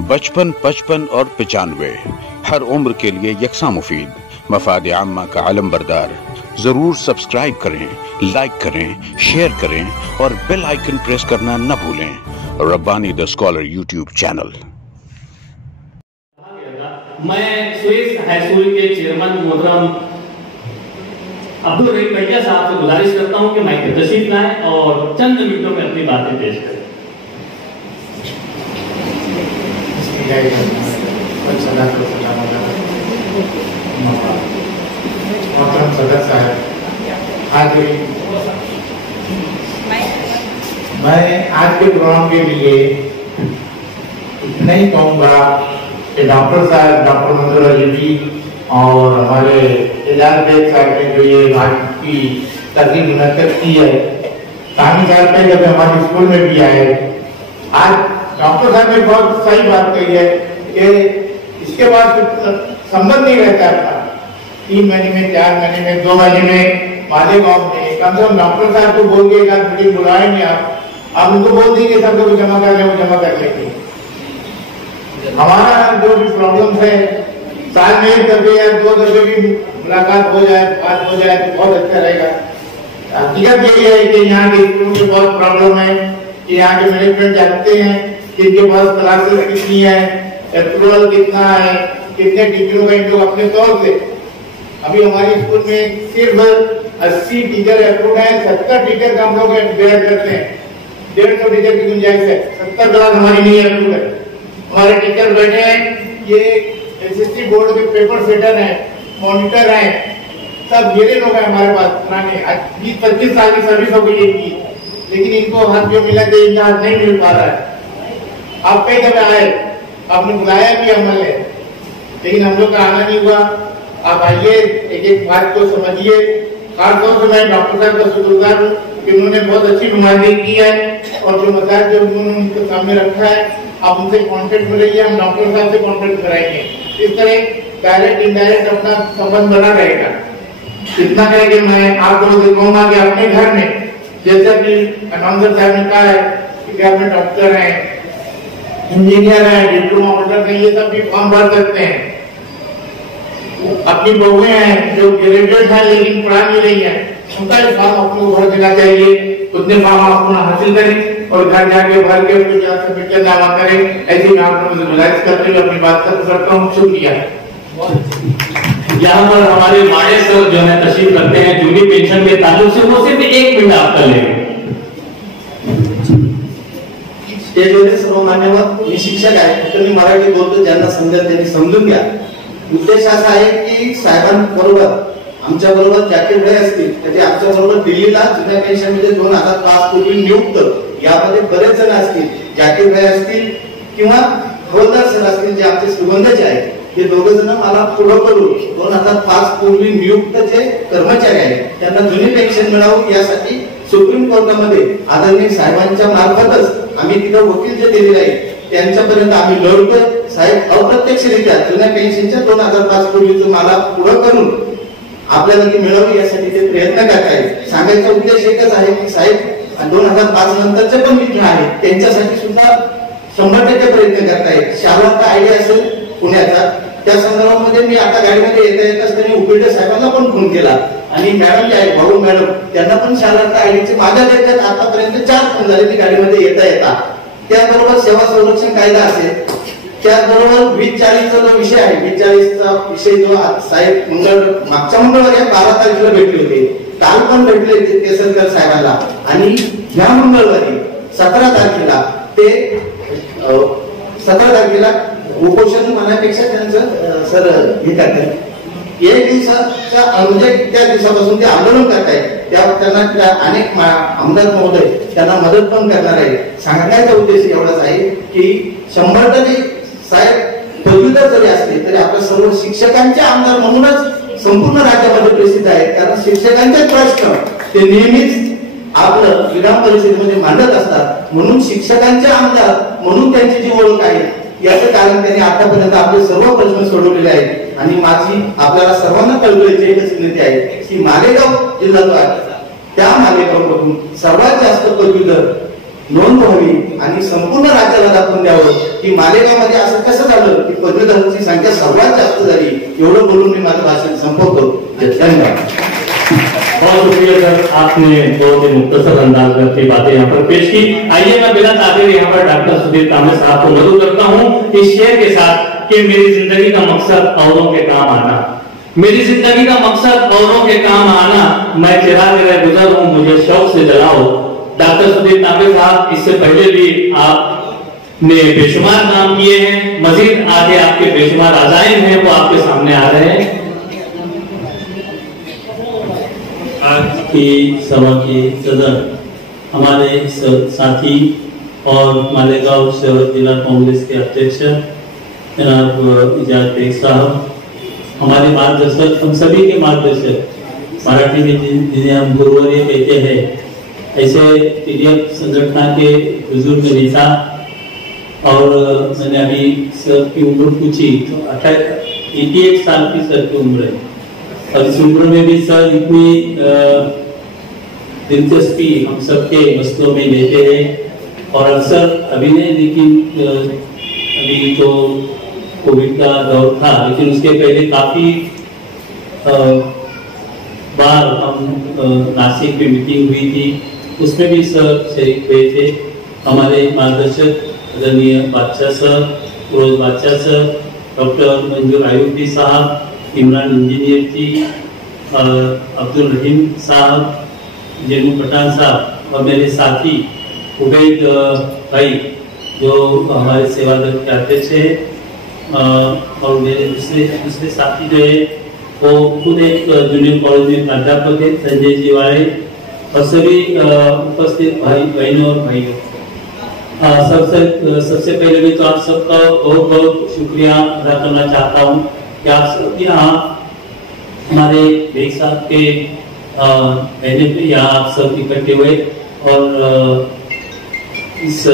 बचपन, 55 और 95 हर उम्र के लिए यकसा मुफीद, मफाद आम्मा का आलम बरदार। जरूर सब्सक्राइब करें, लाइक करें, शेयर करें और बेल आइकन प्रेस करना न भूलें। Rabbani the scholar YouTube channel. मैं स्विस हाई स्कूल के चेयरमैन मोहतरम अब्दुल रहीम भैया साहब से गुजारिश करता हूं कि माइक पे तशरीफ लाएं और चंद मिनटों में अपनी बातें पेश करें। मोहतरम सदर साहब, मैं आज के प्रोग्राम के लिए इतना ही कहूँगा कि डॉक्टर साहब, डॉक्टर मंजूर अली जी और हमारे एजाज बेग साहब ने जो ये आज की तकरीब मुनक्किद की है, काफी साल पहले जब हमारे स्कूल में भी आए। आज डॉक्टर साहब ने बहुत सही बात कही है कि इसके बाद संबंध नहीं रहता आपका 3 महीने में, 4 महीने में, 2 महीने में मालेगांव में कम से कम डॉक्टर साहब को बोल के एक आध मीटिंग बुलाएंगे आप उनको बोल दीजिए सब लोग जमा कर ले, वो जमा कर लेंगे। हमारा जो भी प्रॉब्लम है साल में 1 दफे या 2 दफे भी मुलाकात हो जाए, बात हो जाए तो बहुत अच्छा रहेगा। हकीकत यही है कि यहाँ के स्कूल में बहुत प्रॉब्लम है कि यहाँ के मैनेजमेंट जानते हैं कि इनके पास क्लासेस कितनी है, अप्रूवल कितना है, कितने टीचरों का इन लोग अपने तौर से। अभी हमारे स्कूल में सिर्फ 80 टीचर अप्रूव है, 70 टीचर का हम लोग बेयर करते हैं। 150 टीचर की गुंजाइश है, 70 क्लास हमारी नहीं अप्रूव है। हमारे टीचर बैठे हैं, ये एसएससी बोर्ड के पेपर सेटर हैं, मॉनिटर हैं, सब मेरे लोग हैं हमारे पास पुराने 20-25 साल की सर्विस हो गई इनकी, लेकिन इनको हाथ जो मिला था इनका हाथ नहीं मिल पा रहा है। आप कई दफे आए, आपने बुलाया भी अमल है, लेकिन हम लोग का आना नहीं हुआ। आप आइए, एक एक बात को समझिए। खासतौर से मैं डॉक्टर साहब का शुक्रगुजार हूँ कि उन्होंने बहुत अच्छी नुमाइंदगी की है और जो मसाइल जो उन्होंने उनके सामने रखा है, आप उनसे कॉन्टेक्ट में रहिए, हम डॉक्टर साहब से कॉन्टेक्ट कराएंगे। इस तरह डायरेक्ट इनडायरेक्ट अपना संबंध बना रहेगा। इतना है कि मैं आप लोगों से कहूँगा कि अपने घर में, जैसा कि अनाउंसर साहब ने कहा है कि घर में डॉक्टर हैं, इंजीनियर हैं, डिप्लोमा होल्डर हैं, ये सब भी फॉर्म भर सकते हैं। अपनी बहुएं हैं जो ग्रेजुएट हैं लेकिन पढ़ा नहीं रही है, उनका फॉर्म आपको भर देना चाहिए। उतने फॉर्म आप अपना हासिल करें और घर जाके भर के उसको सर्टिफिकेट जमा करें। ऐसे में आप लोगों से गुजारिश करते हुए अपनी बात करता हूँ। शुक्रिया। यहाँ पर हमारे माड़े सर जो है तशरीफ करते हैं जूनी पेंशन के ताल्लुक से, वो सिर्फ 1 मिनट आप कर लेंगे। स्टेजवरील सर्व मान्यवर, मी शिक्षक आहे, फक्त मी मराठी बोलतो, ज्यांना समजेल त्यांनी समजून घ्या। उद्देश असा आहे की साहेबांबरोबर आमच्या बरोबर जाकीर भाई असतील, ते आमच्या बरोबर दिल्लीला जुन्या पेन्शनमध्ये 2005 पूर्वी नियुक्त, यामध्ये बरेच जण असतील, जाकीर भाई असतील किंवा हवलदार सर असतील जे आमचे सुगंधचे आहेत, हे दोघे जण मला पुढे करून 2005 पूर्वी नियुक्त जे कर्मचारी आहेत त्यांना जुनी पेन्शन मिळावी यासाठी सुप्रीम कोर्टामध्ये आदरणीय साहेबांच्या मार्फतच आम्ही तिथे वकील जे दिलेले आहेत त्यांच्यापर्यंत आम्ही लढतोय। साहेब अप्रत्यक्षरित्या जुन्या पेन्शनच्या 2005 पूर्वीचं मला पुढे करून आपल्याला ती मिळावी यासाठी ते प्रयत्न करत आहेत। सांगायचा उद्देश एकच आहे की साहेब 2005 नंतरचे पण विद्या आहेत त्यांच्यासाठी सुद्धा 100% प्रयत्न करतायत। शालाचा आयडिया असेल पुण्याचा, त्या संदर्भामध्ये मी आता गाडीमध्ये येता असताना उपिडे साहेबांना पण फोन केला आणि मॅडम जे आहे भाऊ मॅडम त्यांना पण शालाचा आयडीचे माझ्या देशात आतापर्यंत 4 फोन झाले ती गाडीमध्ये येता। त्याचबरोबर सेवा संरक्षण कायदा असेल, त्याचबरोबर 2040चा जो विषय आहे, 2040चा विषय जो साहेब मागच्या मंगळवारी 12 तारखेला भेटले होते, काल पण भेटले केसरकर साहेबांना आणि या मंगळवारी 17 तारखेला ते 17 तारखेला उपोषण म्हणण्यापेक्षा त्यांचं सर हे करतात 1 दिवसाच्या म्हणजे त्या दिवसापासून ते आंदोलन करतायत। त्यांना अनेक आमदार महोदय त्यांना मदत पण करणार आहे। सांगण्याचा उद्देश एवढाच आहे की 100% साहेब पदवीधर जरी असले तरी आपल्या सर्व शिक्षकांचे आमदार म्हणूनच संपूर्ण राज्यामध्ये प्रसिद्ध आहेत, कारण शिक्षकांचे प्रश्न ते नेहमीच आपलं विधान परिषदेमध्ये मांडत असतात, म्हणून शिक्षकांचे आमदार म्हणून त्यांची जी ओळख आहे याचं कारण त्यांनी आतापर्यंत आपले सर्व प्रश्न सोडवलेले आहेत। आणि माझी आपल्याला सर्वांना कळकळीची एकच विनंती आहे की मालेगाव जिल्हा जो आहे त्या मालेगावमधून सर्वात जास्त पदवीधर नोंद व्हावी आणि संपूर्ण राज्याला दाखवून द्यावं की मालेगावमध्ये असं कसं झालं की पदवीधरांची संख्या सर्वात जास्त झाली. एवढं बोलून मी माझं भाषण संपवतो. धन्यवाद. बहुत शुक्रिया सर, आपने बहुत ही मुख्तसर अंदाज में अपनी बातें यहाँ पर पेश की. आइए मैं बिना ताख़ीर यहाँ पर डॉक्टर सुदीप तांबे साहब को मदद करता हूँ इस शेर के साथ कि मेरी जिंदगी का मकसद औरों के काम आना, मेरी जिंदगी का मकसद औरों के काम आना, मैं चिराग रह गुजर हूँ मुझे शौक से जलाओ. डॉक्टर सुदीप तांबे साहब, इससे पहले भी आपने बेशुमार काम किए हैं, मजीद आगे आपके बेशुमार अज़ाइम हैं वो आपके सामने आ रहे हैं. आज की सभा के सदर हमारे साथी और मालेगांव शहर जिला कांग्रेस के अध्यक्ष जनाब इजाज बेग साहब, हमारे मार्गदर्शक, हम सभी के मार्गदर्शक, मराठी में जिन्हें हम गुरुवर्य कहते हैं, ऐसे पीडीएफ संगठन के बुजुर्ग नेता. और मैंने अभी सर की उम्र पूछी तो 88 साल की सर की उम्र है और इस उम्र में भी सर इतनी दिलचस्पी हम सबके मसलों में लेते हैं. और अक्सर अभी नहीं, लेकिन अभी तो कोविड का दौर था, लेकिन उसके पहले काफी बार हम नासिक में मीटिंग हुई थी, उसमें भी सर शरीक हुए थे. हमारे मार्गदर्शक आदरणीय बादशाह सर, फिरोज बादशाह सर, डॉक्टर मंजूर आयुबी साहब, इमरान इंजीनियर जी, अब्दुल रहीम साहब, जेनू पठान साहब और मेरे साथी उबैद भाई जो हमारे सेवादल के अध्यक्ष है, और मेरे दूसरे साथी जो है वो खुद एक जूनियर कॉलेज में प्राध्यापक है, संजय जी वाले, और सभी उपस्थित भाई बहनों और भाइयों, सबसे पहले भी तो आप सबका बहुत बहुत शुक्रिया अदा करना चाहता हूँ कि आप सब यहाँ हमारे बेग साहब के कहने पे यहाँ आप सब इकट्ठे हुए और इस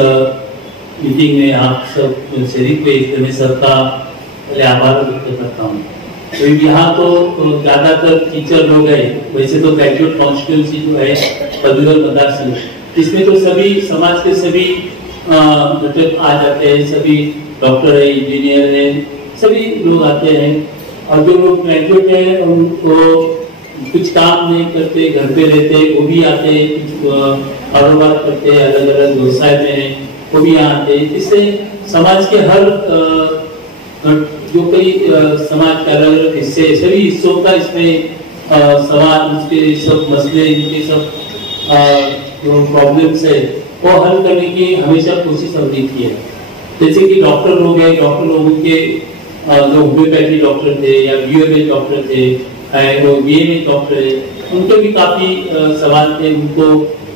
मीटिंग में आप सब शरीक हुए. इसलिए मैं सबका पहले आभार व्यक्त करता हूँ. तो यहाँ तो ज्यादातर टीचर लोग हैं, वैसे तो ग्रेजुएट कॉन्स्टिट्यूंसी जो है पदवीधर मतदार, इसमें तो सभी समाज के सभी मतलब आ जाते हैं, सभी डॉक्टर है, इंजीनियर है, सभी लोग आते हैं. और जो लोग ग्रेजुएट है उनको कुछ काम नहीं करते, घर पे रहते, वो भी आते हैं, कुछ कारोबार करते हैं, अलग अलग व्यवसाय में है, वो भी यहाँ आते हैं. इससे समाज के हर जो कई समाज के अलग अलग हिस्से, सभी हिस्सों का इसमें सवाल, उसके सब मसले, इनके सब जो प्रॉब्लम्स है वो हल करने की हमेशा कोशिश हमने की है. जैसे कि डॉक्टर लोग हैं, डॉक्टर लोगों के जो होम्योपैथी डॉक्टर थे या बीओएमएस डॉक्टर थे, वो बीएमएस डॉक्टर है, उनके भी काफी सवाल थे, उनको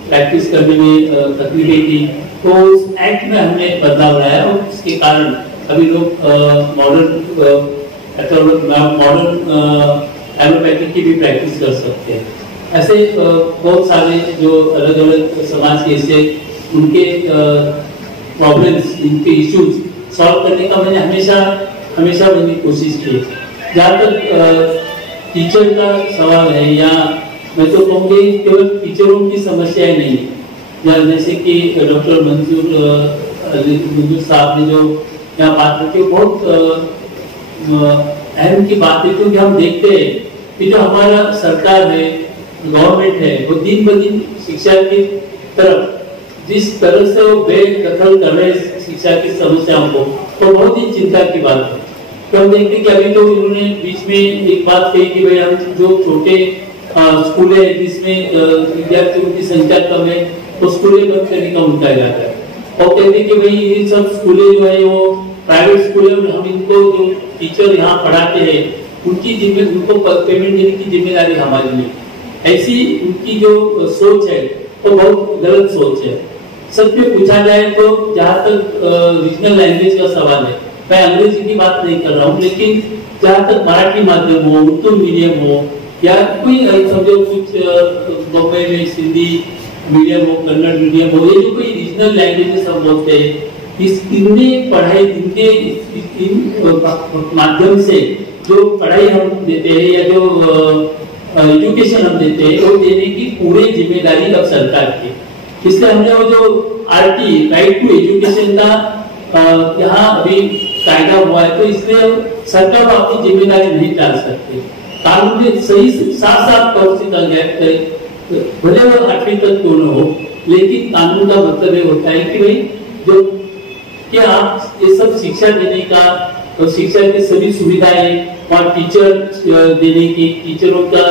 प्रैक्टिस करने में तकलीफें थी. तो उस एक्ट में हमने बदलाव लाया और इसके कारण अभी लोग मॉडर्न एलोपैथी की भी प्रैक्टिस कर सकते हैं. ऐसे बहुत सारे जो अलग अलग समाज के हिस्से, उनके प्रॉब्लम्स, उनके इश्यूज सॉल्व करने का मैंने हमेशा मैंने कोशिश की. जहाँ तक टीचर का सवाल है, या मैं तो कहूँगी केवल टीचरों की समस्याएं नहीं, जैसे कि डॉक्टर मंजूर साहब ने जो यहाँ बात रखी, बहुत अहम की बात है. क्योंकि हम देखते हैं कि जो हमारा सरकार है, गवर्नमेंट है, वो दिन ब दिन शिक्षा की तरफ जिस तरह से वो बेदखल कर रहे शिक्षा की समस्याओं को, तो बहुत ही चिंता की बात है. तो हम देखते कि अभी तो उन्होंने बीच में एक बात कही कि भाई हम जो छोटे स्कूल है जिसमें विद्यार्थियों की संख्या कम है, तो स्कूलें बंद करने का उनका इरादा है. और कहते कि भाई ये सब स्कूलें जो है वो प्राइवेट स्कूल है, हम इनको जो टीचर यहाँ पढ़ाते हैं उनको पेमेंट देने की जिम्मेदारी हमारी नहीं. ऐसी उनकी जो सोच है वो बहुत गलत सोच है. सच में पूछा जाए तो जहाँ तक रीजनल लैंग्वेज का सवाल है, मैं अंग्रेजी की बात नहीं कर रहा हूँ, लेकिन जहाँ तक मराठी माध्यम हो, उर्दू मीडियम हो, या कोई समझो कुछ बॉम्बे में हिंदी मीडियम हो, कन्नड़ मीडियम हो, ये जो कोई रीजनल लैंग्वेजेस हम बोलते हैं, इनमें पढ़ाई, इन माध्यम से जो पढ़ाई हम देते हैं या जो एजुकेशन हम देते हैं, वो देने की पूरी जिम्मेदारी अब सरकार की. इसलिए हमने वो जो RT राइट टू एजुकेशन का यहाँ अभी कायदा हुआ है, तो इसलिए सरकार को अपनी जिम्मेदारी नहीं टाल सकते। कानून में सही साफ साफ तौर से कहा गया है, भले वो 8वीं तक क्यों न हो, लेकिन कानून का मतलब ये होता है कि भाई जो कि आप ये सब शिक्षा देने का और शिक्षा की सभी सुविधाएं और टीचर देने की, टीचरों का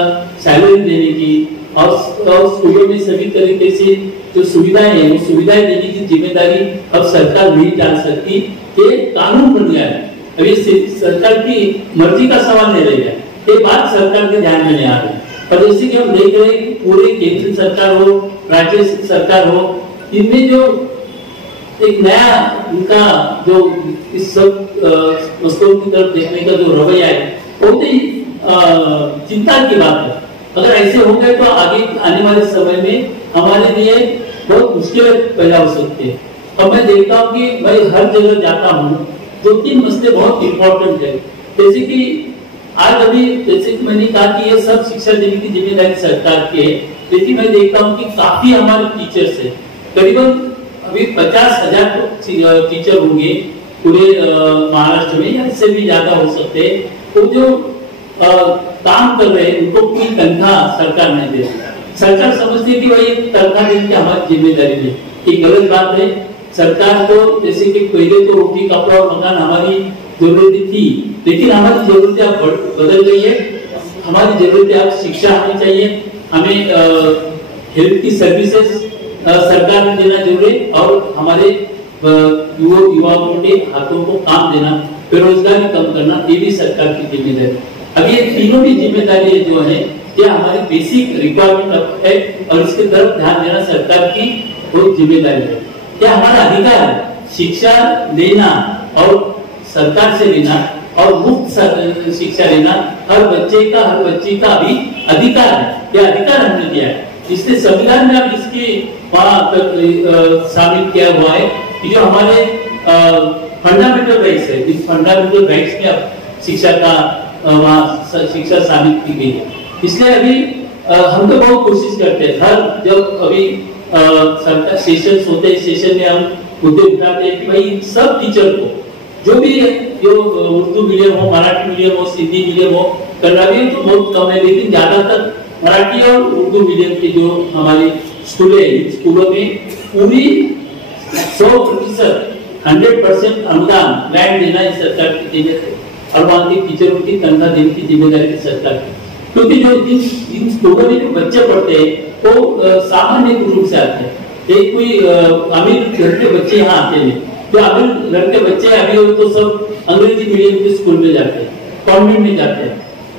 सैलरी देने की और स्कूलों में सभी तरीके से जो सुविधाएं हैं वो सुविधाएं देने की जिम्मेदारी अब सरकार नहीं डाल सकती। ये कानून बन गया है, अभी सरकार की मर्जी का सवाल नहीं रह गया, ये बात सरकार के ध्यान में नहीं आ रही। और जैसे कि हम देख रहे हैं पूरे केंद्र सरकार हो, राज्य सरकार हो, इनमें जो एक नया उनका जो इस सब वस्तुओं की तरफ देखने का जो रवैया है बहुत ही चिंता की बात है। अगर ऐसे हो गए तो आगे आने वाले समय में हमारे लिए बहुत मुश्किलें पैदा हो सकती है। अब मैं देखता हूँ कि मैं हर जगह जाता हूँ, 2-3 मसले बहुत इंपॉर्टेंट है। जैसे कि आज अभी जैसे कि मैंने कहा कि ये सब शिक्षा देने की जिम्मेदारी सरकार की है, लेकिन मैं देखता हूँ कि काफी हमारे टीचर्स है, करीबन अभी 50,000 टीचर होंगे पूरे महाराष्ट्र में, या इससे भी ज्यादा हो सकते हैं। तो जो काम कर रहे हैं उनको कोई तनख्वाह सरकार नहीं दे रही। सरकार समझती है कि भाई तनख्वाह देने की हमारी जिम्मेदारी है, ये गलत बात है। सरकार को जैसे कि पहले तो रोटी कपड़ा और मकान हमारी जरूरतें थी, लेकिन हमारी जरूरतें अब बदल गई है। हमारी जरूरतें अब शिक्षा होनी चाहिए, हमें हेल्थ की सर्विसेज सरकार ने देना जरूरी है, और हमारे युवाओं के हाथों को काम देना, बेरोजगारी कम करना, ये भी सरकार की जिम्मेदारी। अब ये तीनों की जिम्मेदारी जो है ये हमारी बेसिक रिक्वायरमेंट है, और इसके तरफ ध्यान देना सरकार की बहुत जिम्मेदारी है। क्या हमारा अधिकार है शिक्षा लेना और सरकार से लेना और मुफ्त शिक्षा लेना, हर बच्चे का हर बच्ची का भी अधिकार है। यह अधिकार हमने दिया है, इसलिए संविधान में अब इसकी शामिल किया हुआ है कि जो हमारे फंडामेंटल राइट्स है, इस फंडामेंटल राइट्स में अब शिक्षा का वहाँ शिक्षा शामिल की गई है। इसलिए अभी हम तो बहुत कोशिश करते हैं, हर जब अभी सरकार सेशन होते हैं, सेशन में हम मुद्दे उठाते हैं कि भाई सब टीचर को जो भी जो उर्दू मीडियम हो, मराठी मीडियम हो, सिंधी मीडियम हो, कन्नड़ा मीडियम तो बहुत कम है, लेकिन ज्यादातर मराठी और उर्दू मीडियम के जो हमारी स्कूलों में पूरी 100% 100% अनुदान लैंड देना है सरकार की जिम्मेदारी, और वहाँ के टीचरों की तनख्वाह देने की जिम्मेदारी है सरकार की। क्योंकि जो इन स्कूलों में जो बच्चे पढ़ते हैं वो सामान्य रूप से आते हैं, एक कोई अमीर घर के बच्चे यहाँ आते हैं, जो अमीर घर के बच्चे अभी तो सब अंग्रेजी मीडियम के स्कूल में जाते हैं, कॉन्वेंट में जाते हैं।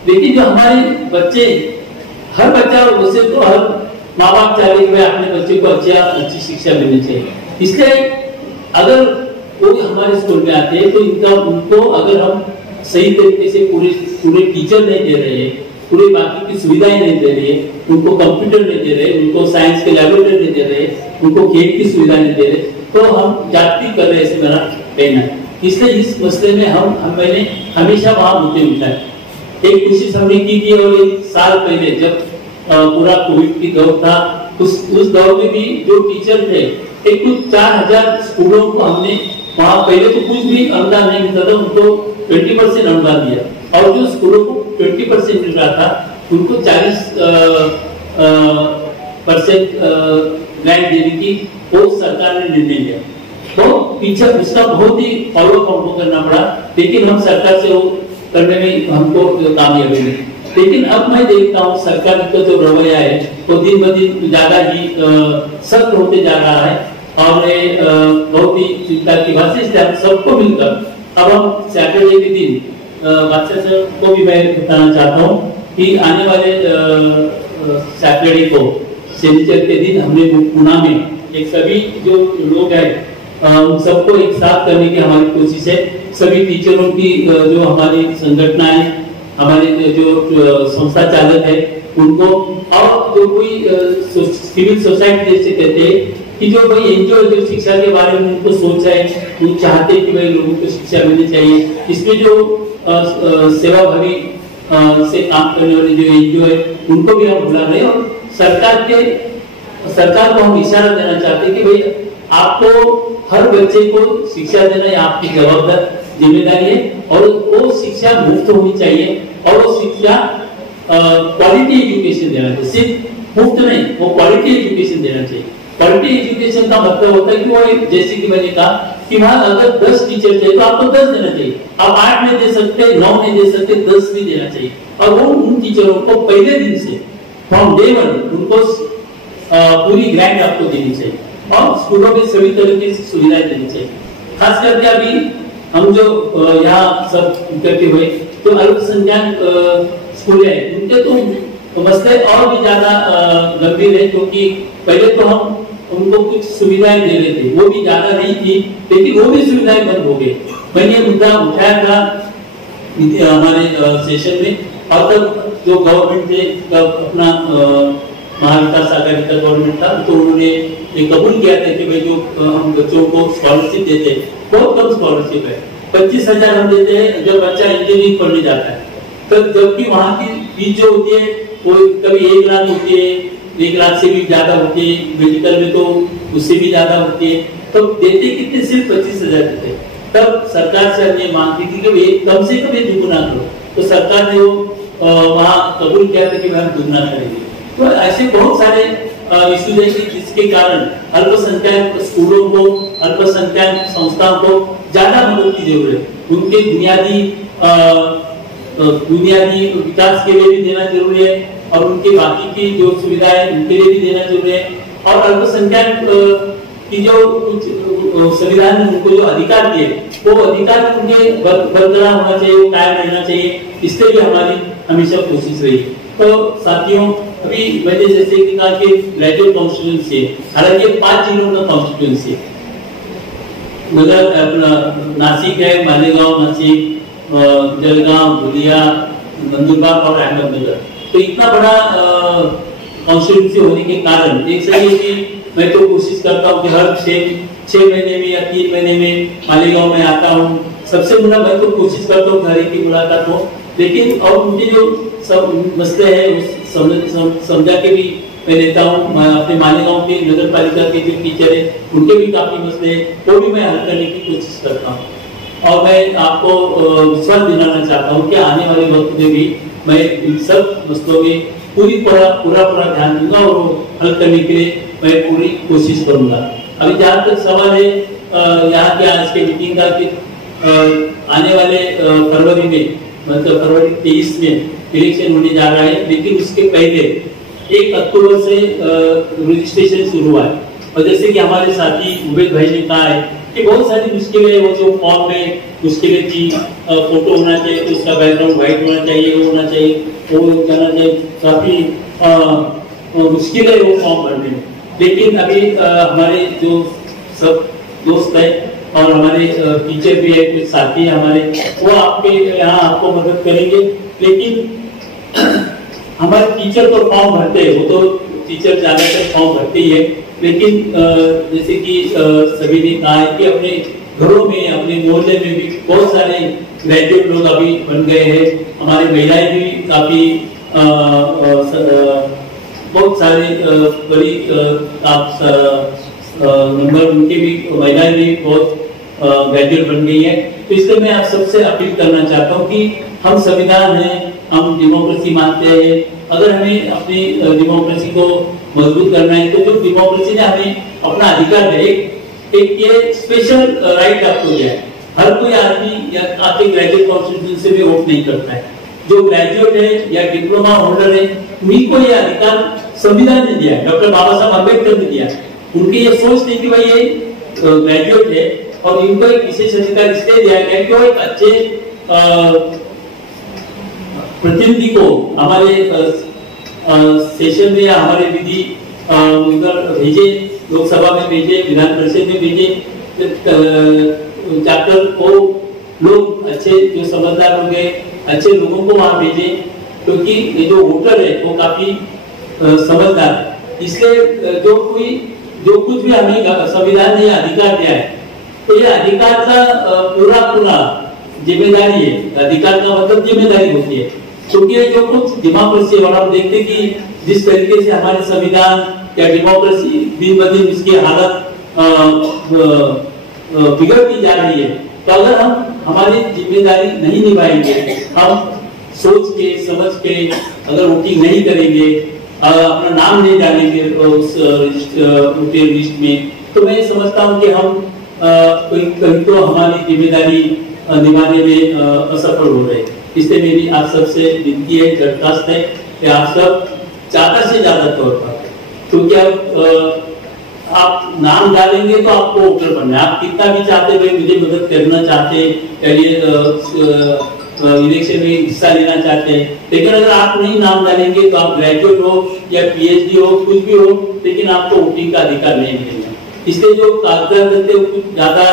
लेकिन जो हमारे बच्चे, हर बच्चा वैसे तो हर माँ बाप चाहे कि अपने बच्चे को अच्छी शिक्षा मिलनी चाहिए, इसलिए अगर वो हमारे स्कूल में आते हैं तो उनको अगर हम सही तरीके से पूरे टीचर नहीं दे रहे हैं, पूरे बाकी की सुविधाएं नहीं दे रहे, उनको कंप्यूटर नहीं दे रहे, उनको साइंस के लैबोरेटरी नहीं दे रहे, उनको खेल की सुविधा नहीं दे रहे, तो हम जाति कर रहे हैं, मेरा कहना है। इसलिए इस मसले में मैंने हमेशा वहां मुद्दे उठाए। एक कोशिश हमने की थी, और 1 साल पहले जब पूरा कोविड की दौर था, उस दौर में भी जो टीचर थे, एक कुछ 4000 स्कूलों को हमने वहां, पहले तो कुछ भी अनुदान नहीं मिलता था, उनको 20% अनुदान दिया, और जो स्कूलों को 20% मिल रहा था उनको 40% लैंड देने की वो सरकार ने निर्णय लिया। तो पीछे उसका बहुत ही फॉलोअप हमको करना पड़ा, लेकिन हम सरकार से वो करने में हमको कामयाबी मिली। लेकिन अब मैं देखता हूँ सरकार का जो रवैया है वो दिन ब दिन ज्यादा ही सख्त होते जा रहा है, और बहुत ही चिंता की बात है। इसलिए सबको मिलकर अब हम सैटरडे के दिन बादशाह साहब को भी मैं बताना चाहता हूँ कि आने वाले सैटरडे को शनिचर के दिन हमने पुणे में एक सभी जो लोग हैं उन सबको एक साथ करने की हमारी कोशिश है। सभी टीचरों की जो हमारी संगठनाएं, हमारे जो संस्था चालक है उनको, और जो कोई सिविल सोसाइटी जैसे कहते हैं कि जो भाई एनजीओ जो शिक्षा के बारे में उनको सोच है, वो चाहते हैं कि भाई लोगों को शिक्षा मिलनी चाहिए, इसमें जो सेवाभावी से काम करने वाले जो एनजीओ है उनको भी हम बुला रहे हैं, और सरकार के सरकार को हम इशारा देना चाहते हैं कि भाई आपको हर बच्चे को शिक्षा देना ये आपकी जिम्मेदारी है, और वो शिक्षा मुफ्त होनी चाहिए, और वो शिक्षा क्वालिटी एजुकेशन देना चाहिए, सिर्फ मुफ्त नहीं, वो क्वालिटी एजुकेशन देना चाहिए। क्वालिटी एजुकेशन का मतलब होता है कि वो जैसे कि मैंने कहा कि वहां अगर 10 टीचर चाहिए तो आपको 10 देना चाहिए, आप 8 नहीं दे सकते, 9 नहीं दे सकते, 10 भी देना चाहिए। और वो उन टीचरों को पहले दिन से फ्रॉम डे 1 उनको पूरी ग्रांट आपको देनी चाहिए, और स्कूलों में सभी तरह की सुविधाएं देनी चाहिए। खास करके अभी हम जो यहाँ सब इकट्ठे हुए तो अल्पसंख्यक स्कूल है, उनके तो मसले और भी ज्यादा गंभीर है, क्योंकि पहले तो हम उनको कुछ सुविधाएं दे रहे थे, वो भी ज्यादा नहीं थी, लेकिन वो भी सुविधाएं बंद हो गई। मैंने ये मुद्दा उठाया था हमारे सेशन में, और तब जो गवर्नमेंट ने अपना महाविकास आघाड़ी का गवर्नमेंट था, तो उन्होंने ये कबूल किया था कि भाई जो हम बच्चों को स्कॉलरशिप देते हैं बहुत कम स्कॉलरशिप है, 25,000 हम देते हैं जब बच्चा इंजीनियरिंग पढ़ने जाता है, तब जबकि वहाँ की फीस जो होती है वो कभी 1 लाख होती है, 1 लाख से भी ज्यादा होती है, मेडिकल में तो उससे भी ज्यादा होती है, तो देते कितने, सिर्फ 25,000 देते। तब सरकार से हमने मांग की थी कि कम से कम दुगुना करो, तो सरकार ने वो वहाँ कबूल किया था कि हम दुगुना करेंगे। तो ऐसे बहुत सारे इश्यूज है जिसके कारण अल्पसंख्यक स्कूलों को, अल्पसंख्यक संस्थाओं को ज्यादा मदद की जरूरत है। उनके बुनियादी विकास के लिए भी देना जरूरी है, और उनके बाकी की जो सुविधाएं उनके लिए भी देना जरूरी है, और अल्पसंख्यक की जो कुछ संविधान में उनको जो अधिकार दिए वो अधिकार उनके बरकरार होना चाहिए, वो कायम रहना चाहिए, इसलिए भी हमारी हमेशा कोशिश रही। तो साथियों, अभी मैंने जैसे कि कहा कि ग्रेजुएट कॉन्स्टिट्यूंसी है, हालांकि 5 जिलों का कॉन्स्टिट्यूंसी है, मगर अपना नासिक है, मालेगांव, नासिक, जलगांव, धुलिया, नंदुरबार और अहमदनगर। तो इतना बड़ा कॉन्स्टिट्यूंसी होने के कारण एक सही है कि मैं तो कोशिश करता हूँ कि हर 6 महीने में या 3 महीने में मालेगांव में आता हूँ, सबसे बड़ा मैं तो कोशिश करता हूँ घर की मुलाकात हो, लेकिन और उनके जो सब मसले हैं समझा के भी मैं लेता हूँ। अपने मालेगांव के नगर पालिका के जो टीचर है उनके भी काफी मसले हैं, वो भी मैं हल करने की कोशिश करता हूँ, और मैं आपको विश्वास दिलाना चाहता हूँ कि आने वाले वक्त में भी मैं इन सब मसलों में पूरा ध्यान दूंगा, और हल करने के लिए मैं पूरी कोशिश करूंगा। अभी जहाँ तक सवाल है यहाँ के आज के मीटिंग का कि आने वाले फरवरी में, मतलब फरवरी 23 में इलेक्शन होने जा रहा है, लेकिन उसके पहले 1 अक्टूबर से रजिस्ट्रेशन शुरू हुआ है, और जैसे कि हमारे साथी उबैद भाई ने कहा है कि बहुत सारी मुश्किलें, वो जो फॉर्म में मुश्किलें थी, फोटो होना चाहिए तो उसका बैकग्राउंड व्हाइट होना चाहिए, वो होना चाहिए, वो जाना चाहिए, काफी मुश्किल है वो फॉर्म भरने में। लेकिन अभी हमारे जो सब दोस्त है और हमारे टीचर भी है, कुछ साथी है हमारे, वो आपके यहाँ आपको मदद करेंगे। लेकिन हमारे टीचर तो फॉर्म भरते हैं, वो तो टीचर ज्यादातर फॉर्म भरते ही है, लेकिन जैसे कि सभी ने कहा है कि अपने घरों में, अपने मोहल्ले में भी बहुत सारे ग्रेजुएट लोग अभी बन गए हैं। हमारी महिलाएं भी काफी बहुत सारे बड़ी नंबर उनके भी, महिलाएं भी बहुत ग्रेजुएट बन गई है। तो इसलिए मैं आप सबसे अपील करना चाहता हूँ कि हम संविधान है, हम डेमोक्रेसी मानते हैं, अगर हमें अपनी डेमोक्रेसी को मजबूत करना है तो जो डेमोक्रेसी ने हमें अपना अधिकार है, एक ये स्पेशल राइट आपको दिया है। हर कोई आदमी या आपके ग्रेजुएट कॉन्स्टिट्यूशन से भी वोट नहीं करता है, जो ग्रेजुएट है या डिप्लोमा होल्डर है उन्हीं को ये अधिकार संविधान ने दिया है, डॉक्टर बाबा साहब अम्बेडकर ने दिया है। उनकी ये सोच थी कि भाई ये ग्रेजुएट है और इनको एक विशेष अधिकार इसलिए दिया गया कि वो एक अच्छे प्रतिनिधि को हमारे सेशन में या हमारे विधि उधर भेजे, लोकसभा में भेजे, विधान परिषद में भेजे, जाकर वो लोग अच्छे जो समझदार लोग हैं, अच्छे लोगों को वहां भेजे, क्योंकि ये जो वोटर है वो काफी समझदार है। इसलिए जो कुछ भी हमें संविधान ने अधिकार दिया है, तो ये अधिकार का पूरा जिम्मेदारी है। अधिकार का मतलब जिम्मेदारी होती है, क्योंकि जो कुछ डेमोक्रेसी और हम देखते कि जिस तरीके से हमारे संविधान या डेमोक्रेसी दिन ब दिन इसकी हालत बिगड़ती जा रही है। तो अगर हम हमारी जिम्मेदारी नहीं निभाएंगे, हम सोच के समझ के अगर वोटिंग नहीं करेंगे, अपना नाम नहीं डालेंगे उस वोटर लिस्ट में, तो मैं समझता हूँ कि हम कहीं तो हमारी जिम्मेदारी निभाने में असफल हो रहे। इसलिए मेरी आप सबसे विनती है, दरखास्त है कि आप सब ज्यादा से ज्यादा तौर पर, क्योंकि अब आप नाम डालेंगे तो आपको वोटर बनना है। आप कितना भी चाहते हुए मुझे मदद करना चाहते, इलेक्शन में हिस्सा लेना चाहते हैं, लेकिन अगर आप नहीं नाम डालेंगे तो आप ग्रेजुएट हो या पीएचडी हो, कुछ भी हो, लेकिन आपको वोटिंग का अधिकार नहीं मिलेगा। इसलिए जो कागजात देते हैं कुछ ज्यादा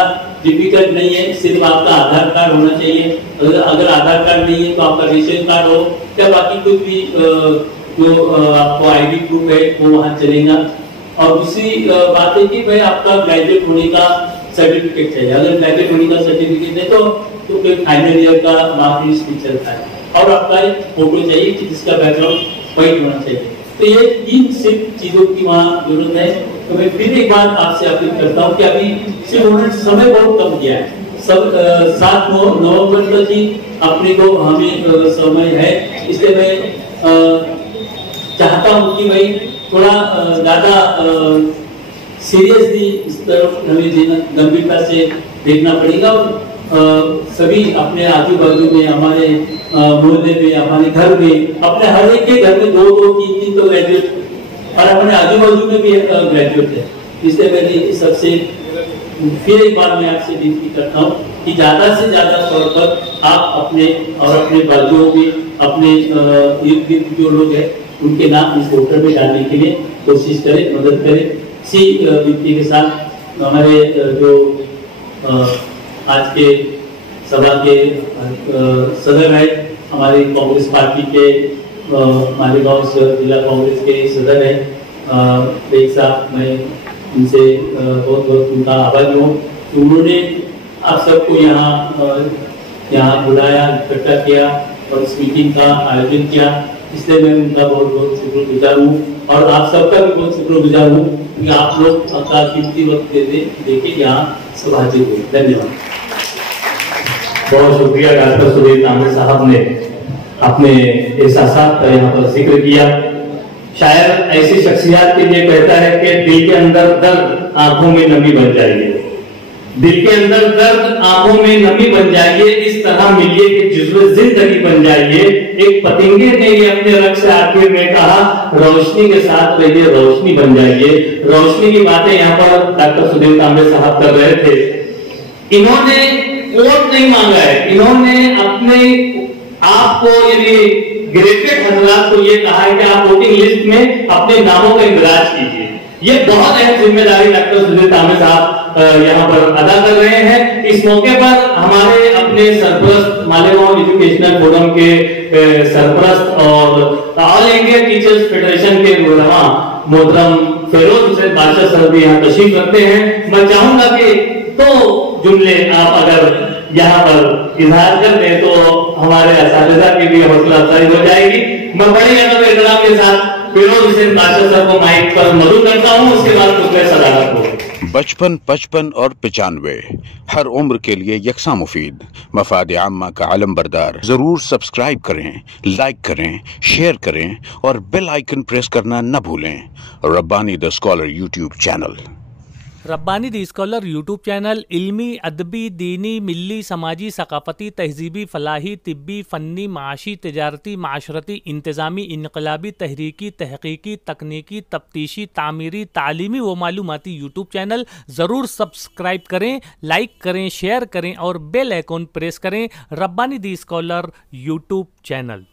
डिफिकल्ट नहीं है, सिर्फ आपका आधार कार्ड होना चाहिए। अगर आधार कार्ड नहीं है तो आपका रेशन कार्ड हो या बाकी कुछ भी जो आपको आईडी प्रूफ है वो वहाँ चलेगा। और दूसरी बात है कि भाई आपका ग्रेजुएट होने का सर्टिफिकेट चाहिए। अगर ग्रेजुएट होने का सर्टिफिकेट है तो फिर फाइनल ईयर का मार्कशीट भी चलता है, और आपका एक फोटो चाहिए कि जिसका बैकग्राउंड व्हाइट होना चाहिए। तो ये तीन सिर्फ चीजों की वहाँ जरूरत है। तो मैं फिर एक बार आपसे अपील करता हूँ कि अभी सिर्फ उन्होंने समय बहुत कम दिया है, सब 7 नवंबर तक ही अपने को हमें समय है। इसलिए मैं चाहता हूँ कि भाई थोड़ा ज्यादा सीरियसली इस तरफ हमें गंभीरता से देखना पड़ेगा। सभी अपने आजू बाजू में, हमारे मोहल्ले में, हमारे घर में, अपने हर एक के घर में 2-2, 3-3 तो ग्रेजुएट, और अपने आजू बाजू में भी ग्रेजुएट है। इसलिए मैंने सबसे फिर एक बार मैं आपसे विनती करता हूँ कि ज्यादा से ज्यादा तौर पर आप अपने और अपने बाजुओं में, अपने इर्द गिर्द जो लोग हैं उनके नाम इस वोटर में डालने के लिए कोशिश करें, मदद करें। इसी विनती के साथ हमारे जो आज के सभा के सदर है, हमारी कांग्रेस पार्टी के मालेगांव जिला कांग्रेस के सदर है बेग साहब, मैं उनसे बहुत बहुत उनका आभारी हूँ। उन्होंने आप सबको यहाँ बुलाया, इकट्ठा किया और इस मीटिंग का आयोजन किया, इसलिए मैं उनका बहुत बहुत शुक्रगुजार हूँ। और आप सबका भी बहुत शुक्रगुजार हूँ कि आप लोग अपना कीमती वक्त देके यहाँ सब हाजिर हुए। धन्यवाद। बहुत शुक्रिया डॉक्टर सुधीर तांबे साहब ने अपने एहसासात का यहाँ पर जिक्र किया। शायर ऐसी शख्सियत के लिए कहता है कि दिल के अंदर दर्द आंखों में नमी बन जाइए, दिल के अंदर दर्द आंखों में नमी बन जाइए, इस तरह मिलिए कि जुज़्व जिंदगी बन जाइए। एक पतंगे ने ये अपने रक्स आखिर में कहा, रोशनी के साथ रहिए, रोशनी बन जाइए। रोशनी की बातें यहाँ पर डॉक्टर सुधीर तांबे साहब कर रहे थे। इन्होंने वोट नहीं मांगा है, इन्होंने अपने आप को यानी ग्रेजुएट हजरात को ये कहा है कि आप वोटिंग लिस्ट में अपने नामों का इंदराज कीजिए। ये बहुत अहम जिम्मेदारी डॉक्टर सुधीर तांबे साहब यहाँ पर अदा कर रहे हैं। इस मौके पर हमारे अपने सरपरस्त, मालेगांव एजुकेशनल फोरम के सरपरस्त और ऑल इंडिया टीचर्स फेडरेशन के रहनुमा मोहतरम फिरोज हुसैन बादशाह सर भी यहाँ तशरीफ रखते हैं। मैं चाहूंगा कि तो जुमले आप अगर यहाँ पर इजहार कर दें तो हमारे असातिज़ा की भी हौसला अफजाई हो जाएगी। मैं बड़े अदब एहतराम के साथ फिरोज हुसैन बादशाह सर को माइक पर मदू करता हूँ, उसके बाद खुद सदाकत को। बचपन, 55 और 95 हर उम्र के लिए यकसा मुफीद, मफाद आम्मा का आलम बरदार। जरूर सब्सक्राइब करें, लाइक करें, शेयर करें और बेल आइकन प्रेस करना न भूलें। Rabbani the scholar YouTube channel. Rabbani the scholar YouTube channel इल्मी, अदबी, दीनी, मिल्ली, समाजी, सकाफती, तहजीबी, फलाही, तिब्बी, फ़न्नी, माशी, तिजारती, माशरती, इंतज़ामी, इनकलाबी, तहरीकी, तहकीकी, तकनीकी, तफ्तीशी, तामीरी, तालीमी व मालूमाती यूट्यूब चैनल। ज़रूर सब्सक्राइब करें, लाइक करें, शेयर करें और बेल आइकन प्रेस करें। Rabbani the scholar YouTube channel.